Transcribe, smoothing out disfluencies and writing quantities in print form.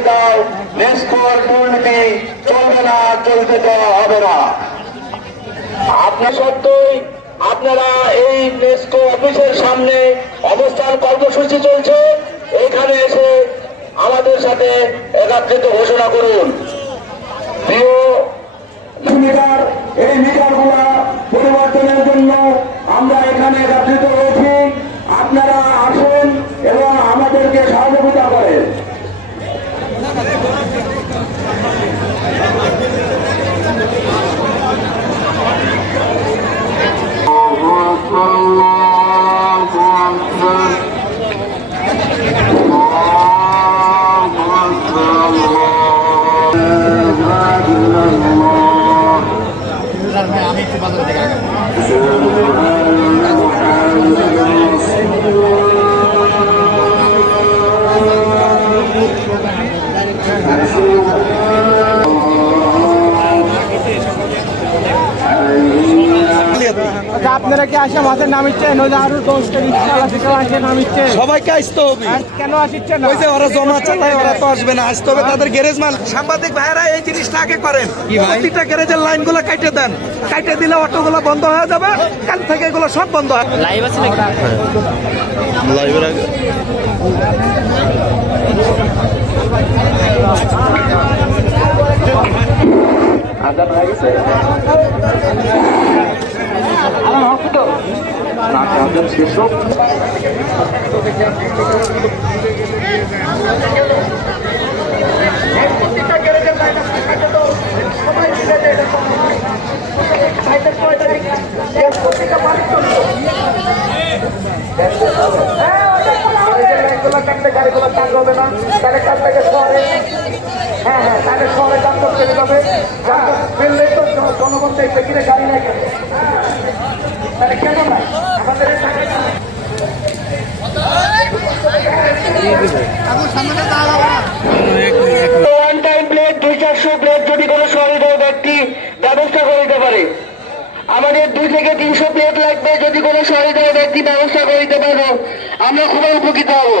করে দাও, নেস্কোর দুর্নীতি চলবে না, চলতে দেওয়া হবে না। আপনার সত্যই আপনারা এই নেস্কো অফিসের সামনে অবস্থান কর্মসূচি চলছে, এখানে এসে আমাদের সাথে একত্রিত ঘোষণা করুন। প্রিয় মিটার, এই মিটারগুলা পরিবর্তনের জন্য আমরা এখানে একত্রিত হয়েছি। আপনারা আসুন এবং আমাদেরকে সহযোগিতা করেন। আপনারা কি আসে মাঠে নামিচ্ছেন? ওই যে আরো 10টা রিক্সা আসে নামিচ্ছে, সবাইকে আসতে হবে। কেন আসছে না? ওই যে ওরা জমা চালায়, ওরা তো আসবে না, আসতে হবে তাদের গ্যারেজ মাল। সাংবাদিক ভাইরা এই জিনিসটা আগে করেন, প্রতিটা গ্যারেজের লাইন গুলো কাটে দেন, কাটে দিলে অটোগুলো বন্ধ হয়ে যাবে। কাল থেকে এগুলো সব বন্ধ হয়। লাইভ আছে নাকি? লাইভের আগে আজান হয়ে গেছে, আজান শেষ হোক। গাড়িগুলো চালু হবে না, তাহলে কাল থেকে শহরে, হ্যাঁ হ্যাঁ, তাহলে শহরে যানজট চলে যাবে। যানজট ফেললে তো জনগণ দেখবে কিনে গাড়ি নাই কেন, তাহলে কেন নাই আমাদের ওয়ান টাইম প্লেট 200-400 প্লেট যদি কোনো সহৃদয় ব্যক্তি ব্যবস্থা করে দিতে পারে। আমাদের 2 থেকে 300 প্লেট লাগবে, যদি কোনো সহৃদয় ব্যক্তি ব্যবস্থা করে দিতে পারো আমরা খুবই উপকৃত হব।